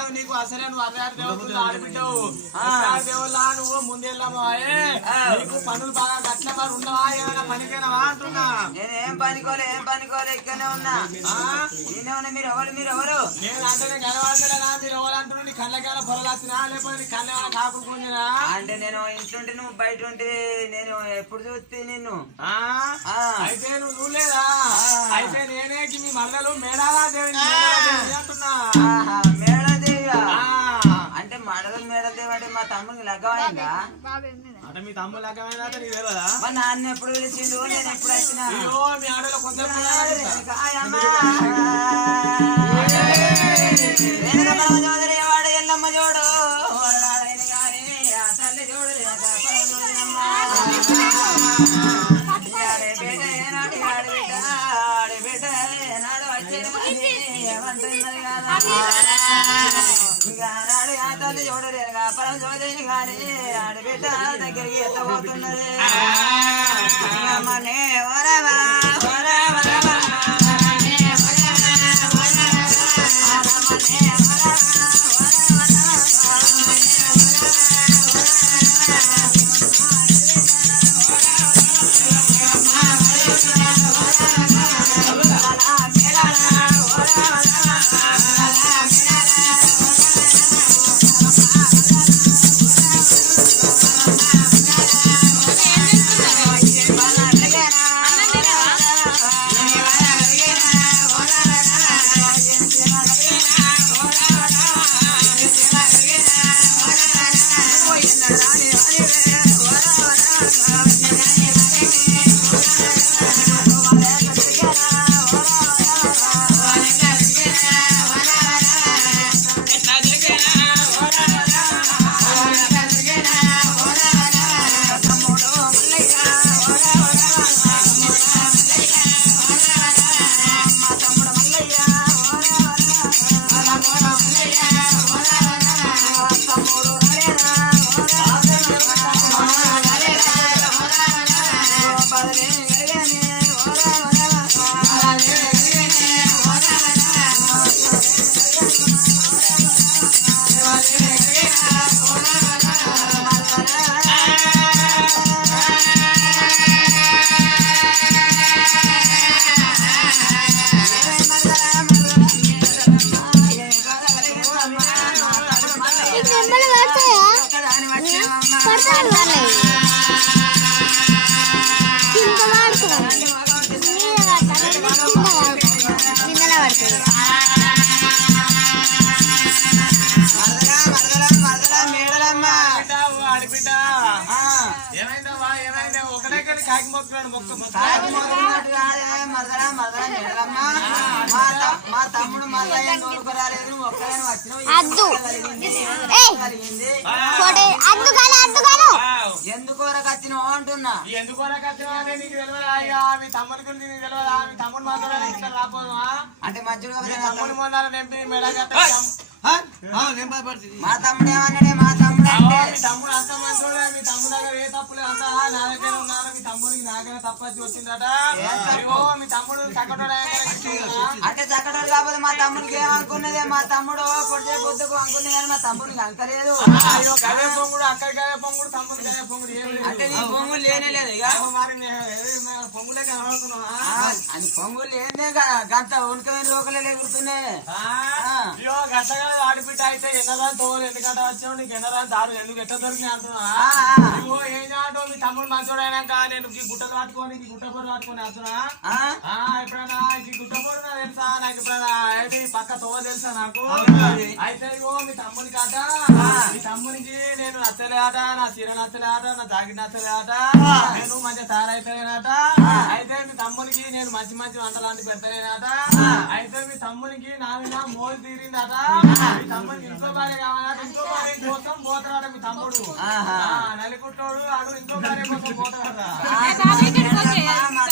కాదు నీకు అసలే నువ్వు అర్ధారు దేవుడు దేవుళ్ళ నువ్వు ముందెళ్ళామా నీకు పనులు బాగా గట్ల మరి ఉండవా? ఏమైనా పనికైనవా అంటున్నా. నేనేం పనికోలే ఏం పనికోలే ఇక్కడనే ఉన్నా? నేనే ఉన్నా మీరు ఎవరు మీరు ఎవరు నేను అంటే గెలవాడలేనా మీరు ఎవరంటున్నా నీ కళ్ళకేమైనా పొరలు వచ్చినా లేకపోతే నీ కళ్ళు కాకుకుందినా అంటే నేను ఇంట్లోంటి నువ్వు బయట ఉంటే నేను ఎప్పుడు చూస్తే నిన్ను. అయితే నువ్వు చూడలేదా ఆ. అయితే నేనే మీ మరదలు మేడాలా దేవి మేడాలా దేవి అంటున్నా. అంటే మడదలు మేడదేవి అంటే మా తమ్ముడికి లగ్గమైందా? అంటే మీ తమ్ముడు నీకు తెలియదా మా నాన్న ఎప్పుడు పిలిచిండు నేను ఎప్పుడు వచ్చినా? మీ ఆడలో కొంచెం ఎల్లమ్మ చూడు. తల్లి చూడు ఏమంటున్నది కాదా? ఇంకా ఆనాడు ఆ తల్లి చూడు వెనక పరమ దగ్గరికి ఎత్తబోతున్నది. কান্না নেই మా తమ్ముడు మల్లయ్య రాలేదు వచ్చినావు ఎందుకు వరకు వచ్చినావు అంటున్నా ఎందుకు వచ్చినా నీకు తెలియదా? అయ్యా మీ తమ్ముడి గురించి నీకు తెలియదా? మీ తమ్ముడు మాత్రమే ఇక్కడ రాపోదుమా అంటే మధ్యలో తమ్ముడు మొన్న మా తమ్ముడు ఏమన్నాడే? మా వచ్చిందట. మీ తమ్ముడు అంటే చక్కడోడు కాకపోతే మా తమ్ముడికి ఏమనుకున్నదే? మా తమ్ముడు పొడిచే పొద్దుకు అనుకున్నది కానీ మా తమ్ముడికి అంకలేదు గవే పొంగుడు అక్కడి గవే పొంగుడు తమ్ముడు గవే పొంగుడు అంటే నీ పొంగులు లేనే లేదు ఇక. మరి పొంగులే కనబడుతున్నావా? అది పొంగులు లేదే గంత ఉనికమైన లోకలే ఎగురుతున్నాయి గట్టగా ఆడిపిట్ట అయితే ఎన్నరా తోలు ఎందుకంటే వచ్చావు నీకు ఎన్నరా దారు ఎందుకు ఎట్లా దొరికినాయి అంటున్నా ఏం చేయటో మీ తమ్ముడు మంచోడు అయినాక నేను గుట్టలు పట్టుకొని ఈ గుట్ట పొర పట్టుకొని వస్తున్నా ఆ, ఎప్పుడైనా ఈ గుట్ట పొర నాకు తెలుసా? నాకు ఎప్పుడైనా అయితే ఈ పక్క తోవ తెలుసా నాకు? అయితే ఇగో మీ తమ్ముని కాట మీ తమ్మునికి నేను నచ్చలే ఆట నా చీర నచ్చలే ఆట నా జాకెట్ నచ్చలే ఆట నేను మంచిగా తయారైతేనేనట అయితే మీ తమ్మునికి నేను మంచి మంచి వంటలు లాంటి పెడతలేనట. అయితే మీ తమ్మునికి నా మీద మోజు తీరిందట. మీ తమ్మునికి ఇంకో భార్య కావాలట ఇంకో భార్య కోసం పోతాడట మీ తమ్ముడు. ఆహా. ఆ, నలికుట్టోడు అడు ఇంకో భార్య కోసం పోతాడట. మా తమ్ముడు మా తమ్ముడు